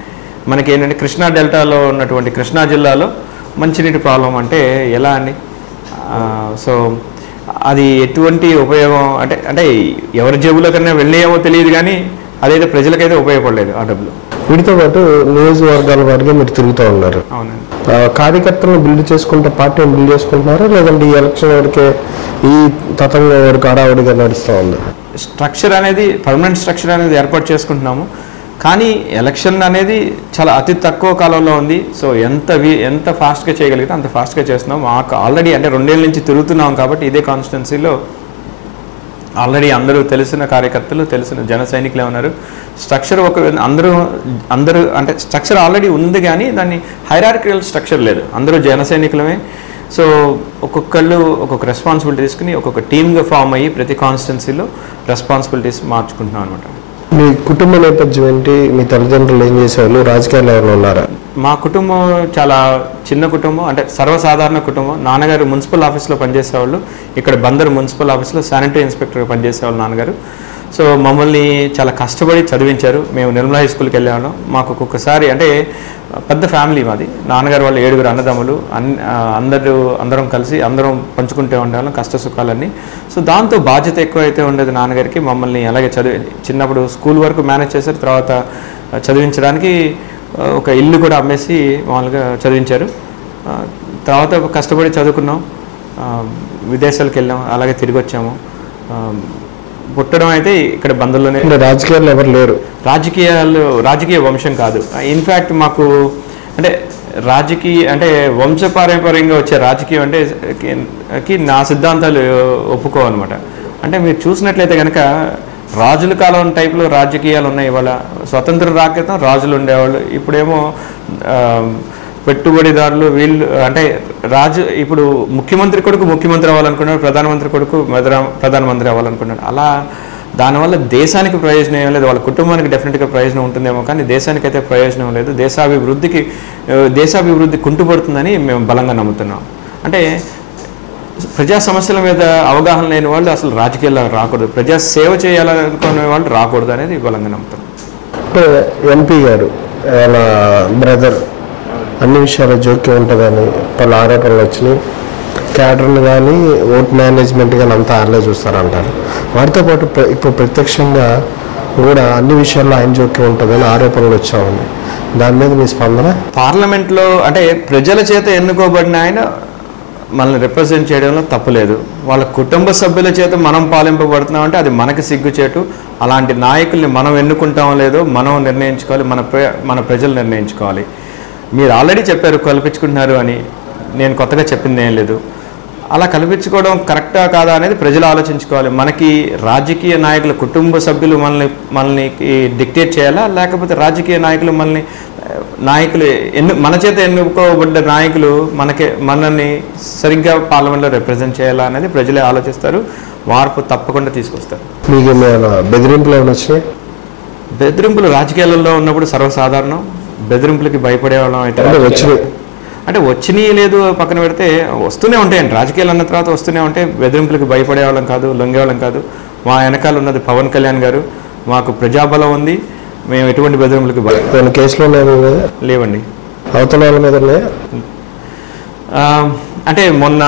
మనకి ఏంటంటే కృష్ణా డెల్టాలో ఉన్నటువంటి కృష్ణా జిల్లాలో మంచినీటి ప్రాబ్లం అంటే ఎలా అండి? సో అది ఎటువంటి ఉపయోగం అంటే ఎవరి జేబులో కన్నా వెళ్ళేమో తెలియదు, కానీ అదైతే ప్రజలకైతే ఉపయోగపడలేదు ఆ డబ్బులు. వీటితో పాటు నియోజకవర్గాల వారిగా మీరు తిరుగుతూ ఉన్నారు. అవునండి. కార్యకర్తలను బిల్డ్ చేసుకుంటే పార్టీని బిల్డ్ చేసుకుంటున్నారా, లేదంటే ఈ ఎలక్షన్ వరకే ఈ తతంగం వరకు హడావుడిగా నడుస్తూ ఉంది? స్ట్రక్చర్ అనేది పర్మనెంట్ స్ట్రక్చర్ అనేది ఏర్పాటు చేసుకుంటున్నాము. కానీ ఎలక్షన్ అనేది చాలా అతి తక్కువ కాలంలో ఉంది. సో ఎంత ఫాస్ట్గా చేయగలిగితే అంత ఫాస్ట్గా చేస్తున్నాం. మాకు ఆల్రెడీ అంటే 2 ఏళ్ళ నుంచి తిరుగుతున్నాం కాబట్టి ఇదే కాన్స్టిట్యున్సీలో ఆల్రెడీ అందరూ తెలిసిన కార్యకర్తలు, తెలిసిన జన సైనికులే ఉన్నారు. స్ట్రక్చర్ అందరూ అంటే స్ట్రక్చర్ ఆల్రెడీ ఉంది, కానీ దాన్ని హైరార్కికల్ స్ట్రక్చర్ లేదు. అందరూ జన సైనికులమే. సో ఒక్కొక్కళ్ళు ఒక్కొక్క రెస్పాన్సిబిలిటీ తీసుకుని ఒక్కొక్క టీమ్గా ఫామ్ అయ్యి ప్రతి కాన్స్టిట్యున్సీలో రెస్పాన్సిబిలిటీస్ మార్చుకుంటున్నాం అనమాట. మీ కుటుంబ నేపథ్యం ఏంటి? మీ తల్లిదండ్రులు ఏం చేసేవాళ్ళు? రాజకీయాల్లో ఎవరు ఉన్నారా? మా కుటుంబం చాలా చిన్న కుటుంబం, అంటే సర్వసాధారణ కుటుంబం. నాన్నగారు మున్సిపల్ ఆఫీస్లో పనిచేసేవాళ్ళు. ఇక్కడ బందర్ మున్సిపల్ ఆఫీస్లో శానిటరీ ఇన్స్పెక్టర్గా పనిచేసేవాళ్ళు నాన్నగారు. సో మమ్మల్ని చాలా కష్టపడి చదివించారు. మేము నిర్మలా హై స్కూల్కి వెళ్ళేవాళ్ళం. మాకు ఒక్కొక్కసారి అంటే పెద్ద ఫ్యామిలీ మాది. నాన్నగారు వాళ్ళు 7 అన్నదమ్ములు, అందరం కలిసి అందరం పంచుకుంటూ ఉండేవాళ్ళం కష్ట సుఖాలన్నీ. సో దాంతో బాధ్యత ఎక్కువ అయితే ఉండేది నాన్నగారికి. మమ్మల్ని అలాగే చిన్నప్పుడు స్కూల్ వరకు మేనేజ్ చేశారు. తర్వాత చదివించడానికి ఒక ఇల్లు కూడా అమ్మేసి మామూలుగా చదివించారు. తర్వాత కష్టపడి చదువుకున్నాం, విదేశాలకు వెళ్ళాం, అలాగే తిరిగి వచ్చాము. పుట్టడం అయితే ఇక్కడ బంధువుల్లోనే. రాజకీయాల్లో ఎవరు లేరు? రాజకీయ వంశం కాదు. ఇన్ఫ్యాక్ట్ మాకు అంటే అంటే వంశపారంపర్యంగా వచ్చే రాజకీయం అంటే నా సిద్ధాంతాలు ఒప్పుకోవన్నమాట. అంటే మీరు చూసినట్లయితే కనుక రాజుల కాలం టైప్లో రాజకీయాలు ఉన్నాయి. ఇవాళ స్వతంత్రం రాకేతం రాజులు ఉండేవాళ్ళు. ఇప్పుడేమో పెట్టుబడిదారులు వీళ్ళు అంటే ఇప్పుడు ముఖ్యమంత్రి కొడుకు ముఖ్యమంత్రి అవ్వాలనుకున్నాడు, ప్రధానమంత్రి కొడుకు ప్రధానమంత్రి అవ్వాలనుకున్నాడు. అలా దానివల్ల దేశానికి ప్రయోజనం ఏం లేదు. వాళ్ళ కుటుంబానికి డెఫినెట్గా ప్రయోజనం ఉంటుందేమో, కానీ దేశానికి అయితే ప్రయోజనం లేదు. దేశాభివృద్ధి కుంటుపడుతుందని మేము బలంగా నమ్ముతున్నాం. అంటే ప్రజా సమస్యల మీద అవగాహన లేని వాళ్ళు అసలు రాజకీయాల్లో రాకూడదు, ప్రజా సేవ చేయాలనుకునే వాళ్ళు రాకూడదు అనేది బలంగా నమ్ముతున్నాం. అంటే ఎంపీ గారు వాళ్ళ బ్రదర్ అన్ని విషయాల్లో జోక్యం ఉంటుందని వాళ్ళ ఆరోపణలు వచ్చినాయి. క్యాడర్ని కానీ ఓట్ మేనేజ్మెంట్ కానీ అంతా ఆయనలే చూస్తారంటారు. వాటితో పాటు ఇప్పుడు ప్రత్యక్షంగా కూడా అన్ని విషయాల్లో ఆయన జోక్యం ఉంటుందని ఆరోపణలు వచ్చా ఉంది. దాని మీద మీ స్పందన? పార్లమెంట్లో అంటే ప్రజల చేత ఎన్నుకోబడిన ఆయన మనల్ని రిప్రజెంట్ చేయడంలో తప్పులేదు. వాళ్ళ కుటుంబ సభ్యుల చేత మనం పాలింపబడుతున్నామంటే అది మనకి సిగ్గుచేటు. అలాంటి నాయకుల్ని మనం ఎన్నుకుంటామో లేదో మనం నిర్ణయించుకోవాలి, మన ప్రజలు నిర్ణయించుకోవాలి. మీరు ఆల్రెడీ చెప్పారు కల్పించుకుంటున్నారు అని, నేను కొత్తగా చెప్పింది ఏం లేదు. అలా కల్పించుకోవడం కరెక్టా కాదా అనేది ప్రజలు ఆలోచించుకోవాలి. మనకి రాజకీయ నాయకుల కుటుంబ సభ్యులు మనల్ని డిక్టేట్ చేయాలా, లేకపోతే రాజకీయ నాయకులు మన చేత ఎన్నుకోబడ్డ నాయకులు మనల్ని సరిగ్గా పార్లమెంట్లో రిప్రజెంట్ చేయాలా అనేది ప్రజలే ఆలోచిస్తారు. మార్పు తప్పకుండా తీసుకొస్తారు. మీకు బెదిరింపులు ఏమైనా వచ్చినాయి? బెదిరింపులు రాజకీయాలలో ఉన్నప్పుడు సర్వసాధారణం. బెదిరింపులకి భయపడేవాళ్ళం అయితే అంటే వచ్చినాయి లేదు పక్కన పెడితే వస్తూనే ఉంటాయండి. రాజకీయాలు అన్న తర్వాత వస్తూనే ఉంటాయి. బెదిరింపులకి భయపడేవాళ్ళం కాదు, లొంగేవాళ్ళం కాదు. మా వెనకాల ఉన్నది పవన్ కళ్యాణ్ గారు, మాకు ప్రజాబలం ఉంది. మేము ఎటువంటి బెదిరింపులకి కేసులో లేవండి. అవతల వాళ్ళ మీద అంటే మొన్న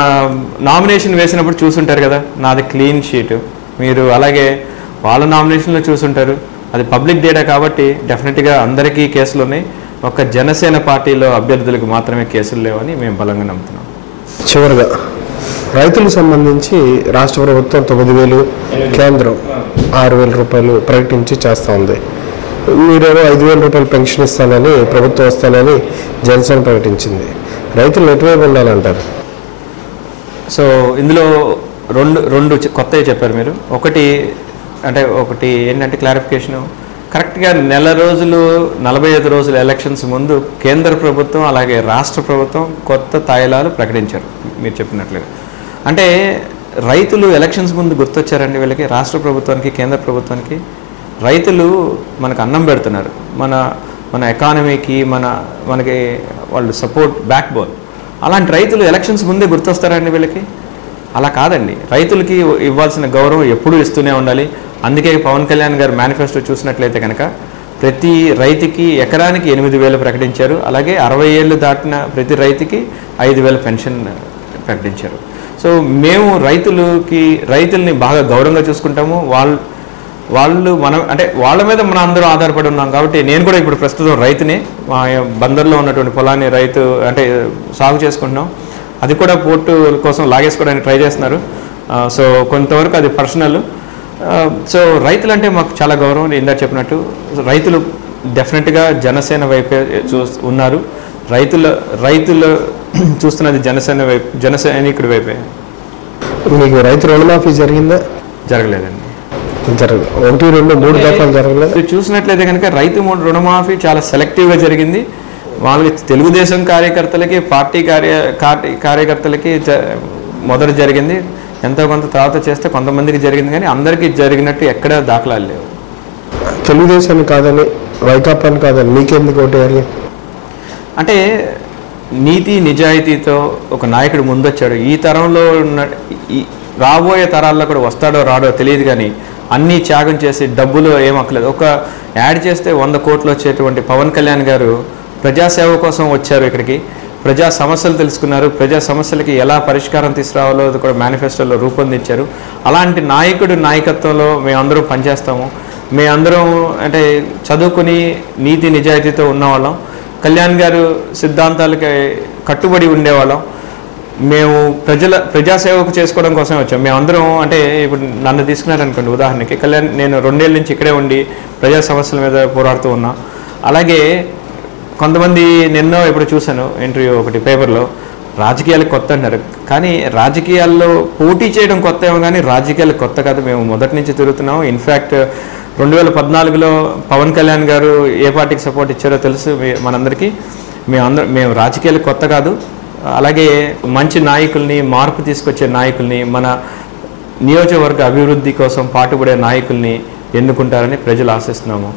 నామినేషన్ వేసినప్పుడు చూసుంటారు కదా, నాది క్లీన్ షీట్. మీరు అలాగే వాళ్ళ నామినేషన్లో చూసుంటారు. అది పబ్లిక్ డేటా కాబట్టి డెఫినెట్గా అందరికీ కేసులు ఉన్నాయి. ఒక జనసేన పార్టీలో అభ్యర్థులకు మాత్రమే కేసులు లేవని మేము బలంగా నమ్ముతున్నాం. చివరిగా రైతులకు సంబంధించి రాష్ట్ర ప్రభుత్వం 9,000, కేంద్రం 6,000 రూపాయలు ప్రకటించి చేస్తూ ఉంది. మీరేమో 5,000 రూపాయలు పెన్షన్ ఇస్తానని, ప్రభుత్వం వస్తానని జనసేన ప్రకటించింది. రైతులు ఎటువైపు ఉండాలంటారు? సో ఇందులో రెండు కొత్తవి చెప్పారు మీరు. ఒకటి ఏంటంటే క్లారిఫికేషను, కరెక్ట్గా 45 రోజులు ఎలక్షన్స్ ముందు కేంద్ర ప్రభుత్వం అలాగే రాష్ట్ర ప్రభుత్వం కొత్త తాయిలాలు ప్రకటించారు మీరు చెప్పినట్లుగా. అంటే రైతులు ఎలక్షన్స్ ముందు గుర్తొచ్చారండి వీళ్ళకి, రాష్ట్ర ప్రభుత్వానికి కేంద్ర ప్రభుత్వానికి. రైతులు మనకు అన్నం పెడుతున్నారు, మన ఎకానమీకి మనకి వాళ్ళు సపోర్ట్ బ్యాక్ బోన్. అలాంటి రైతులు ఎలక్షన్స్ ముందే గుర్తొస్తారండి వీళ్ళకి? అలా కాదండి. రైతులకి ఇవ్వాల్సిన గౌరవం ఎప్పుడూ ఇస్తూనే ఉండాలి. అందుకే పవన్ కళ్యాణ్ గారు మేనిఫెస్టో చూసినట్లయితే కనుక ప్రతి రైతుకి ఎకరానికి 8,000 ప్రకటించారు. అలాగే 60 ఏళ్ళు దాటిన ప్రతి రైతుకి 5,000 పెన్షన్ ప్రకటించారు. సో మేము రైతుల్ని బాగా గౌరవంగా చూసుకుంటాము. వాళ్ళ మీద మనం అందరూ ఆధారపడి ఉన్నాం కాబట్టి, నేను కూడా ఇప్పుడు ప్రస్తుతం రైతుని, మా బందర్లో ఉన్నటువంటి పొలాన్ని సాగు చేసుకుంటున్నాం. అది కూడా పోర్టు కోసం లాగేసుకోవడానికి ట్రై చేస్తున్నారు. సో కొంతవరకు అది పర్సనల్. సో రైతులు అంటే మాకు చాలా గౌరవం. ఇందాక చెప్పినట్టు రైతులు డెఫినెట్గా జనసేన వైపే ఉన్నారు. రైతులు చూస్తున్నది జనసైనికుడి వైపే. మీకు రైతు రుణమాఫీ జరిగిందా? జరగలేదండి. జరగలేదు. 1, 2, 3 దఫాలు జరగలేదు. మీరు చూసినట్లయితే కనుక రైతు రుణమాఫీ చాలా సెలెక్టివ్గా జరిగింది. వాళ్ళకి తెలుగుదేశం కార్యకర్తలకి, పార్టీ కార్యకర్తలకి మొదట జరిగింది. ఎంతో కొంత తర్వాత చేస్తే కొంతమందికి జరిగింది, కానీ అందరికీ జరిగినట్టు ఎక్కడ దాఖలాలు లేవు. తెలుగుదేశాన్ని కాదని, వైకాపాని కాదని మీకెందుకు ఓటేయాలి? అంటే నీతి నిజాయితీతో ఒక నాయకుడు ముందొచ్చాడు. ఈ తరంలో రాబోయే తరాల్లో కూడా వస్తాడో రాడో తెలియదు, కానీ అన్నీ త్యాగం చేసి డబ్బులు ఏమక్కలేదు. ఒక యాడ్ చేస్తే 100 కోట్లు వచ్చేటువంటి పవన్ కళ్యాణ్ గారు ప్రజాసేవ కోసం వచ్చారు ఇక్కడికి. ప్రజా సమస్యలు తెలుసుకున్నారు. ప్రజా సమస్యలకి ఎలా పరిష్కారం తీసుకురావాలో అది కూడా మేనిఫెస్టోలో రూపొందించారు. అలాంటి నాయకుడు నాయకత్వంలో మేమందరం పనిచేస్తాము. మేమందరం అంటే చదువుకుని నీతి నిజాయితీతో ఉన్నవాళ్ళం. కళ్యాణ్ గారు సిద్ధాంతాలకి కట్టుబడి ఉండేవాళ్ళం. మేము ప్రజాసేవకు చేసుకోవడం కోసం వచ్చాం. మేమందరం అంటే ఇప్పుడు నన్ను తీసుకున్నారనుకోండి ఉదాహరణకి, కళ్యాణ్ నేను 2 ఏళ్ళ నుంచి ఇక్కడే ఉండి ప్రజా సమస్యల మీద పోరాడుతూ ఉన్నా. అలాగే కొంతమంది నిన్నో ఇప్పుడు చూశాను ఇంటర్వ్యూ ఒకటి పేపర్లో, రాజకీయాలకు కొత్త అంటారు, కానీ రాజకీయాల్లో పోటీ చేయడం కొత్త ఏమో కానీ రాజకీయాలకు కొత్త కాదు. మేము మొదటి నుంచి తిరుగుతున్నాం. ఇన్ఫ్యాక్ట్ 2014లో పవన్ కళ్యాణ్ గారు ఏ పార్టీకి సపోర్ట్ ఇచ్చారో తెలుసు మనందరికీ. మేము రాజకీయాలకు కొత్త కాదు. అలాగే మంచి నాయకుల్ని, మార్పు తీసుకొచ్చే నాయకుల్ని, మన నియోజకవర్గ అభివృద్ధి కోసం పాటుపడే నాయకుల్ని ఎన్నుకుంటారని ప్రజలు ఆశిస్తున్నాము.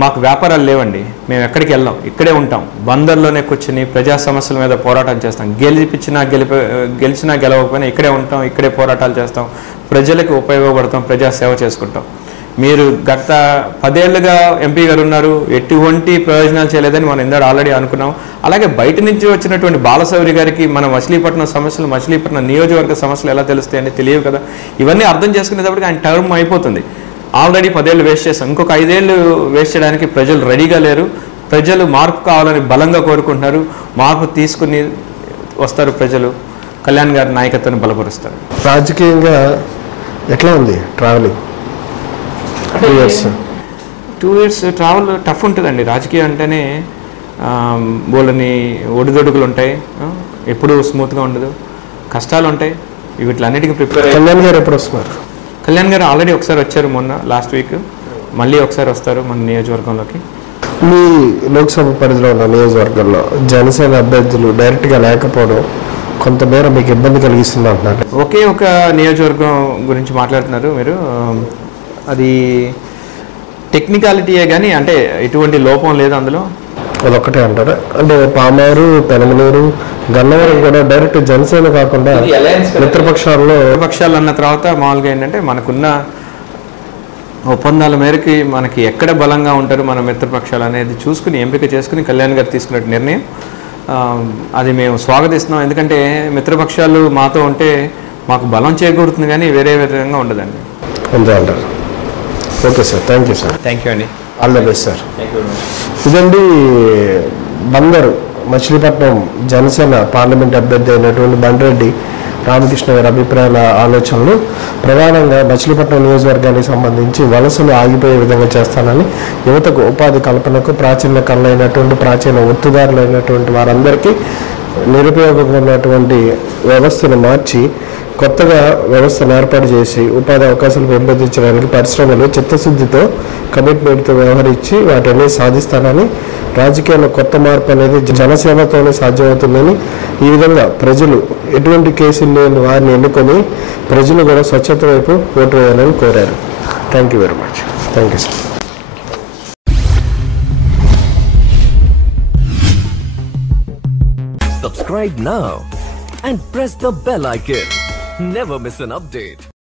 మాకు వ్యాపారాలు లేవండి. మేము ఎక్కడికి వెళ్ళాం, ఇక్కడే ఉంటాం. బందర్లోనే కూర్చుని ప్రజా సమస్యల మీద పోరాటం చేస్తాం. గెలిచినా గెలవకపోయినా ఇక్కడే ఉంటాం, ఇక్కడే పోరాటాలు చేస్తాం, ప్రజలకు ఉపయోగపడతాం, ప్రజా సేవ చేసుకుంటాం. మీరు గత 10 ఏళ్ళుగా ఎంపీ గారు ఉన్నారు, ఎటువంటి ప్రయోజనాలు చేయలేదని మనం ఇందాక ఆల్రెడీ అనుకున్నాం. అలాగే బయట నుంచి వచ్చినటువంటి బాలశౌరి గారికి మన మచిలీపట్నం సమస్యలు, మచిలీపట్నం నియోజకవర్గ సమస్యలు ఎలా తెలుస్తాయని తెలియవు కదా. ఇవన్నీ అర్థం చేసుకునేటప్పటికి ఆయన టర్మ్ అయిపోతుంది. ఆల్రెడీ 10 ఏళ్ళు వేస్ట్ చేస్తాం. ఇంకొక 5 ఏళ్ళు వేస్ట్ చేయడానికి ప్రజలు రెడీగా లేరు. ప్రజలు మార్పు కావాలని బలంగా కోరుకుంటున్నారు. మార్పు తీసుకుని వస్తారు ప్రజలు. కళ్యాణ్ గారి నాయకత్వాన్ని బలపరుస్తారు. రాజకీయంగా ఎట్లా ఉంది ట్రావెలింగ్? 2 ఇయర్స్ ట్రావెల్ టఫ్ ఉంటుందండి. రాజకీయం అంటేనే బోలని ఒడిదొడుకులు ఉంటాయి, ఎప్పుడూ స్మూత్గా ఉండదు, కష్టాలు ఉంటాయి. వీటిలన్నిటికీ ప్రిపేర్. కళ్యాణ్ గారు ఎప్పుడు వస్తున్నారు? కళ్యాణ్ గారు ఆల్రెడీ ఒకసారి వచ్చారు మొన్న లాస్ట్ వీక్, మళ్ళీ ఒకసారి వస్తారు మన నియోజకవర్గంలోకి. మీ లోక్సభ పరిధిలో ఉన్న నియోజకవర్గంలో జనసేన అభ్యర్థులు డైరెక్ట్గా లేకపోవడం కొంతమేర మీకు ఇబ్బంది కలిగిస్తుంది అంటున్నారు. ఒకే ఒక నియోజకవర్గం గురించి మాట్లాడుతున్నారు మీరు. అది టెక్నికాలిటీయే కానీ అంటే ఎటువంటి లోపం లేదు అందులో. అదొక్కటే అంటారా? అంటే పామారు, పెనమలూరు, గన్నవరం కూడా డైరెక్ట్ జనసేన కాకుండా మిత్రపక్షాలు అన్న తర్వాత మామూలుగా ఏంటంటే మనకున్న ఒప్పందాల మేరకి మనకి ఎక్కడ బలంగా ఉంటారు మన మిత్రపక్షాలు అనేది చూసుకుని ఎంపిక చేసుకుని కళ్యాణ్ గారు తీసుకున్న నిర్ణయం. అది మేము స్వాగతిస్తున్నాం. ఎందుకంటే మిత్రపక్షాలు మాతో ఉంటే మాకు బలం చేకూరుతుంది, కానీ వేరే విధంగా ఉండదండి. అంతే అంటారు. Okay sir, thank you sir. Thank you అండి. All the best sir. Thank you very much. ఇదండి బందరు మచిలీపట్నం జనసేన పార్లమెంట్ అభ్యర్థి అయినటువంటి బండ్రెడ్డి రామకృష్ణ గారి అభిప్రాయాల ఆలోచనలు ప్రధానంగా మచిలీపట్నం నియోజకవర్గానికి సంబంధించి వలసలు ఆగిపోయే విధంగా చేస్తానని, యువతకు ఉపాధి కల్పనకు ప్రాచీన కళలైనటువంటి ప్రాచీన ఒత్తుదారులైనటువంటి వారందరికీ నిరుపయోగంగా ఉన్నటువంటి వ్యవస్థను మార్చి కొత్తగా వ్యవస్థను ఏర్పాటు చేసి ఉపాధి అవకాశాలు పెంపొందించడానికి పరిశ్రమలు చిత్తశుద్ధితో కమిట్మెంట్తో వ్యవహరించి వాటిని సాధిస్తానని, రాజకీయాల్లో కొత్త మార్పు అనేది జనసేనతోనే సాధ్యమవుతుందని, ఈ విధంగా ప్రజలు ఎటువంటి కేసులు లేని వారిని ఎన్నుకొని ప్రజలు కూడా స్వచ్ఛత వైపు ఓటు వేయాలని కోరారు. Thank you very much. Thank you sir. Subscribe now and press the bell icon. Never miss an update.